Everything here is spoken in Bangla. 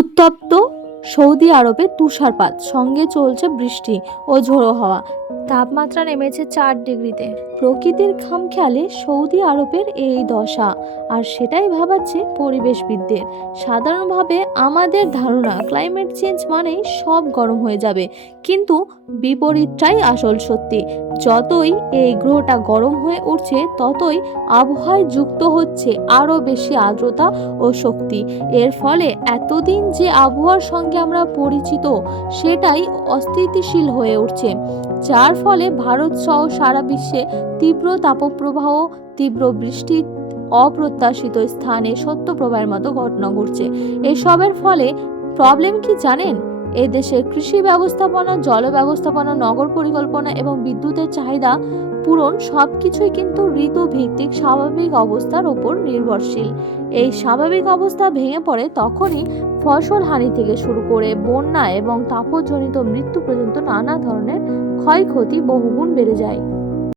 উত্তপ্ত সৌদি আরবে তুষারপাত, সঙ্গে চলছে বৃষ্টি ও ঝোড়ো হাওয়া। তাপমাত্রা নেমেছে 4 ডিগ্রিতে। প্রকৃতির খামখেয়ালে সৌদি আরবের এই দশা, আর সেটাই ভাবাচ্ছে পরিবেশবিদদের। সাধারণভাবে আমাদের ধারণা ক্লাইমেট চেঞ্জ মানেই সব গরম হয়ে যাবে, কিন্তু বিপরীতটাই আসল সত্যি। যতই এই গ্রহটা গরম হয়ে উঠছে, ততই আবহাওয়ায় যুক্ত হচ্ছে আরও বেশি আর্দ্রতা ও শক্তি। এর ফলে এতদিন যে আবহাওয়ার সঙ্গে আমরা পরিচিত, সেটাই অস্থিতিশীল হয়ে উঠছে, যার ফলে ভারত সহ সারা বিশ্বে তীব্র তাপপ্রবাহ, তীব্র বৃষ্টি, অপ্রত্যাশিত স্থানে শৈত্যপ্রবাহের মতো ঘটনা ঘটছে। এসবের ফলে প্রবলেম কি জানেন? দেশের কৃষি ব্যবস্থাপনা, জল ব্যবস্থাপনা, নগর পরিকল্পনা এবং বিদ্যুতের চাহিদা পূরণ সবকিছুই কিন্তু ঋতুভিত্তিক স্বাভাবিক অবস্থার উপর নির্ভরশীল। এই স্বাভাবিক অবস্থা ভেঙে পড়ে তখনই ফসল হানি থেকে শুরু করে বন্যা এবং তাপজনিত মৃত্যু পর্যন্ত নানা ধরনের ক্ষয়ক্ষতি বহুগুণ বেড়ে যায়।